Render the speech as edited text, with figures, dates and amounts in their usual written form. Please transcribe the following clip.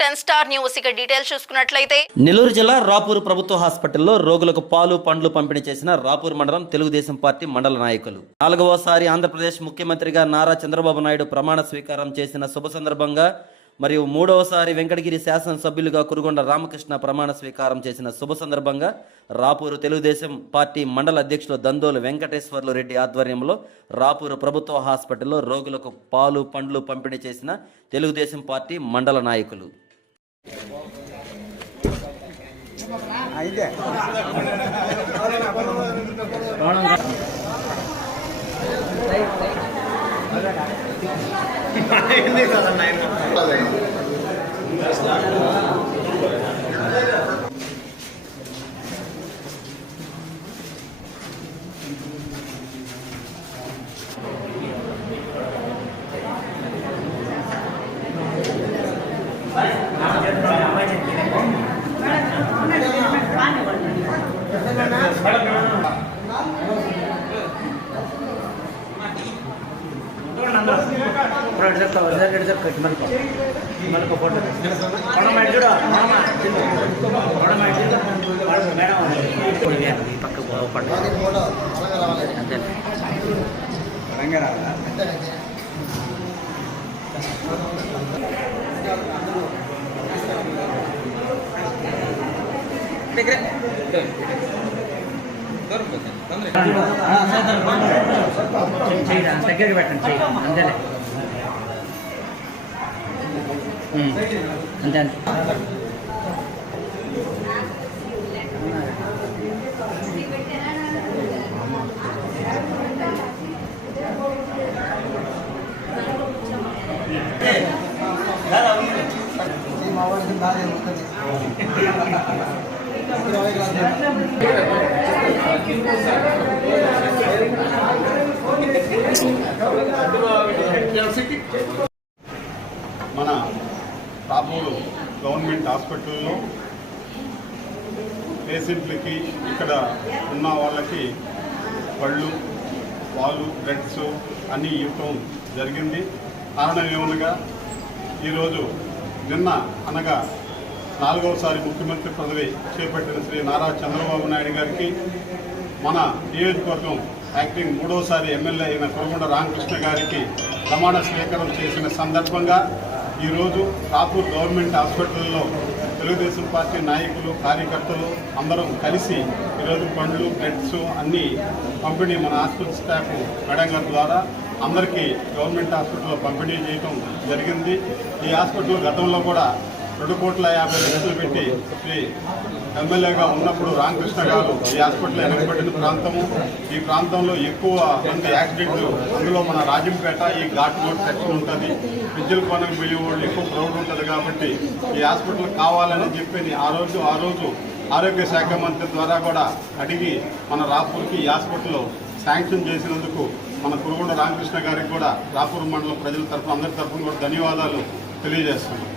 10 star news ఇక details చూసుకున్నట్లయితే నెల్లూరు జిల్లా రాపూర్ ప్రభుత్వ హాస్పిటల్లో రోగులకు పాలు పండ్లు పంపిణీ చేసిన రాపూర్ మండలం తెలుగుదేశం పార్టీ మండల నాయకులు. 4వసారి ఆంధ్రప్రదేశ్ ముఖ్యమంత్రిగా నారా చంద్రబాబు నాయుడు ప్రమాణ స్వీకారం చేసిన శుభ సందర్భంగా మరియు 3వసారి వెంకటగిరి శాసనసభ్యులుగా కురుగొండ రామకృష్ణ ప్రమాణ స్వీకారం చేసిన శుభ సందర్భంగా రాపూరు తెలుగుదేశం పార్టీ మండల అధ్యక్షులు దందోలు వెంకటేశ్వర్లు రెడ్డి ఆధ్వర్యంలో రాపూరు ప్రభుత్వ హాస్పిటల్లో రోగులకు పాలు పండ్లు పంపిణీ చేసిన తెలుగుదేశం పార్టీ మండల నాయకులు. దగ్గరికి పెట్టండి అంతేలే అంతే అంతే మన రాపూరు గవర్నమెంట్ హాస్పిటల్లో పేషెంట్లకి ఇక్కడ ఉన్న వాళ్ళకి పళ్ళు పాలు బ్రెడ్స్ అన్నీ ఇవ్వటం జరిగింది. కారణం ఏమనగా ఈరోజు నిన్న అనగా 4వసారి ముఖ్యమంత్రి పదవి చేపట్టిన శ్రీ నారా చంద్రబాబు నాయుడు గారికి మన నియోజకవర్గం యాక్టింగ్ 3వసారి ఎమ్మెల్యే అయిన కురుగొండ రామకృష్ణ గారికి ప్రమాణ స్వీకారం చేసిన సందర్భంగా ఈరోజు రాపూర్ గవర్నమెంట్ హాస్పిటల్లో తెలుగుదేశం పార్టీ నాయకులు కార్యకర్తలు అందరం కలిసి ఈరోజు పండ్లు బ్రెడ్స్ అన్నీ పంపిణీ మన హాస్పిటల్ స్టాఫ్ మేడం గారి ద్వారా అందరికీ గవర్నమెంట్ హాస్పిటల్లో పంపిణీ చేయటం జరిగింది. ఈ హాస్పిటల్ గతంలో కూడా 2,50,00,000 పెట్టి శ్రీ ఎమ్మెల్యేగా ఉన్నప్పుడు రామకృష్ణ గారు ఈ హాస్పిటల్ వెనకబడిన ప్రాంతము. ఈ ప్రాంతంలో ఎక్కువ మంది యాక్సిడెంట్లు, అందులో మన రాజంపేట ఈ ఘాట్ రోడ్ సెక్షన్ ఉంటుంది, విద్యుల్ కోనకు వెళ్ళేవాళ్ళు ఎక్కువ క్రౌడ్ ఉంటుంది కాబట్టి ఈ హాస్పిటల్ కావాలని చెప్పి ఆ రోజు ఆరోగ్య శాఖ మంత్రి ద్వారా కూడా అడిగి మన రాపూర్కి ఈ హాస్పిటల్ శాంక్షన్ చేసినందుకు మన కురుగొండ రామకృష్ణ గారికి కూడా రాపూర్ మండలం ప్రజల తరఫున అందరి తరఫున కూడా ధన్యవాదాలు తెలియజేస్తున్నాం.